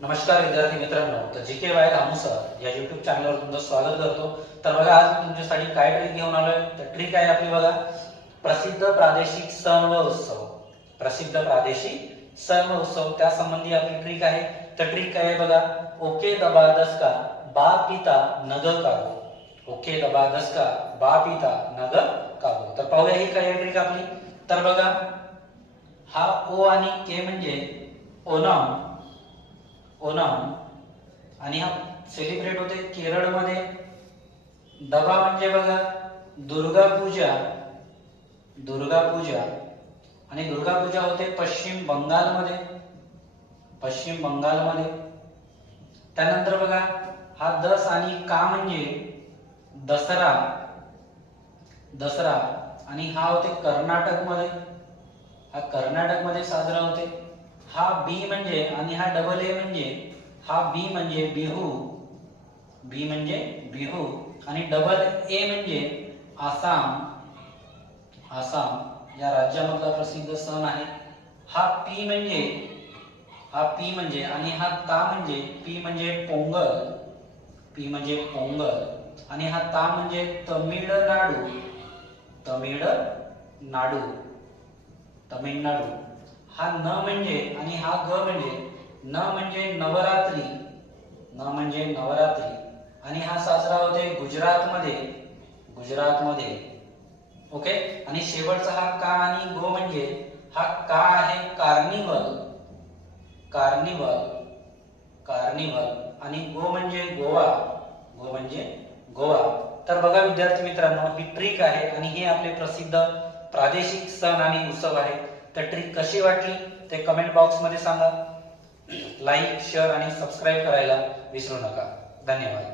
नमस्कार विद्यार्थी मित्रांनो, तर जीके बाय धामू सर या YouTube चॅनलवर तुमचं स्वागत करतो। तर बघा आज मी तुमच्यासाठी काय ट्रिक घेऊन आलोय। तर ट्रिक आहे आपली बघा, प्रसिद्ध प्रादेशिक सण व उत्सव। प्रसिद्ध प्रादेशिक सण व उत्सव त्या संबंधी आपली ट्रिक आहे। तर ट्रिक काय आहे बघा, ओके दबा दसका बा पिता नग कागो। ओके दबा दसका बा पिता नग कागो। तर पाहूया ही काय ट्रिक आपली। तर बघा हा ओ आणि के म्हणजे ओणम, ओणम आणि हा सेलिब्रेट होते केरळमध्ये। दबा म्हणजे बघा दुर्गा पूजा, दुर्गा पूजा आणि दुर्गा पूजा होते पश्चिम बंगालमध्ये, पश्चिम बंगालमध्ये। त्यानंतर बघा हा दस आणि का म्हणजे दसरा, दसरा आणि हा होते कर्नाटकमध्ये, हा कर्नाटकमध्ये साजरा होते। हा बी म्हणजे आणि हा डबल ए म्हणजे, हा बी म्हणजे बिहू, बी म्हणजे बिहू आणि डबल ए म्हणजे आसाम, आसाम या राज्यामधला प्रसिद्ध सण आहे। हा पी म्हणजे, हा पी म्हणजे आणि हा ता म्हणजे, पी म्हणजे पोंगल, पी म्हणजे पोंगल आणि हा ता म्हणजे तमिळनाडू, तमिळनाडू, तमिळनाडू। हा न म्हणजे आणि हा ग म्हणजे, न म्हणजे नवरात्री, न म्हणजे नवरात्री आणि हा साजरा होते गुजरातमध्ये, गुजरातमध्ये। ओके, आणि शेवटचा हा का आणि गो म्हणजे, हा का आहे कार्निवल, कार्निवल, कार्निवल आणि गो म्हणजे गोवा, गो म्हणजे गोवा। तर बघा विद्यार्थी मित्रांनो, ही ट्रिक आहे आणि हे आपले प्रसिद्ध प्रादेशिक सण आणि उत्सव आहे। तर ट्रिक कशी वाटली ते कमेंट बॉक्स मध्ये सांगा। लाईक, शेअर आणि सबस्क्राईब करायला विसरू नका। धन्यवाद।